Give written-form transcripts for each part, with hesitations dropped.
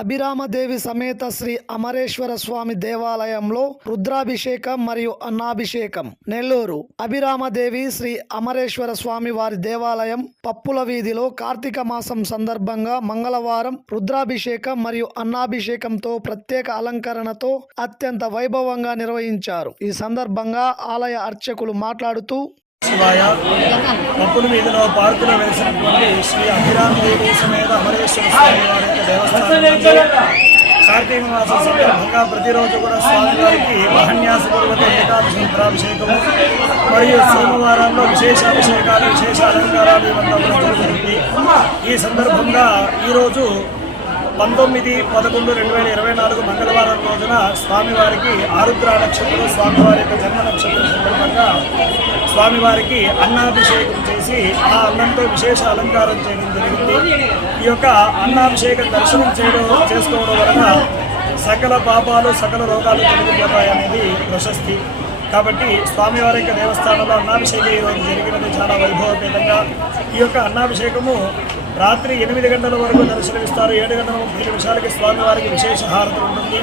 అభిరామదేవి సమేత శ్రీ అమరేశ్వర స్వామి దేవాలయంలో రుద్రాభిషేకం మరియు అన్నాభిషేకం. నెల్లూరు అభిరామదేవి శ్రీ అమరేశ్వర స్వామి వారి దేవాలయం పప్పుల వీధిలో కార్తీక మాసం సందర్భంగా మంగళవారం రుద్రాభిషేకం మరియు అన్నాభిషేకంతో ప్రత్యేక అలంకరణతో అత్యంత వైభవంగా నిర్వహించారు. ఈ సందర్భంగా ఆలయ అర్చకులు మాట్లాడుతూ శివాయ పప్పుల వీధిలో పార్కులో వెలిసినటువంటి శ్రీ అభిరామదేవి సమేత అమరేశ్వర స్వామి వారి యొక్క దేవస్థానం కార్తీక మాసం సందర్భంగా ప్రతిరోజు కూడా స్వామివారికి మహన్యాసపూర్వక ఏకాదశి రుద్రాభిషేకము మరియు సోమవారాల్లో విశేష అభిషేకాలు విశేష అలంకారాలు ఇవంతా కూడా జరుగుతుంది. ఈ సందర్భంగా ఈరోజు 19/11/2024 మంగళవారం రోజున స్వామివారికి ఆరుద్ర నక్షత్రం స్వామివారి యొక్క జన్మ నక్షత్రం సందర్భంగా స్వామివారికి అన్నాభిషేకం చేసి ఆ అన్నంతో విశేష అలంకారం చేయడం జరిగింది. ఈ యొక్క అన్నాభిషేకం దర్శనం చేసుకోవడం వలన సకల పాపాలు సకల రోగాలు తొలగిపోతాయనేది ప్రశస్తి. కాబట్టి స్వామివారి యొక్క దేవస్థానంలో అన్నాభిషేకం ఈరోజు జరిగినది చాలా వైభవపేతంగా. ఈ యొక్క అన్నాభిషేకము రాత్రి 8 గంటల వరకు దర్శనమిస్తారు. 7:30 స్వామివారికి విశేష హారతి ఉంటుంది.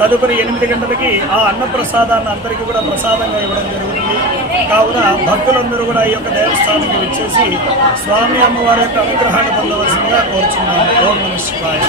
తదుపరి 8 గంటలకి ఆ అన్నప్రసాదాన్ని అందరికీ కూడా ప్రసాదంగా ఇవ్వడం జరుగుతుంది. కావున భక్తులందరూ కూడా ఈ యొక్క దేవస్థానానికి విచ్చేసి స్వామి అమ్మవారి యొక్క అనుగ్రహాన్ని పొందవలసిందిగా కోరుచున్నాను. ఓం నమః శివాయ.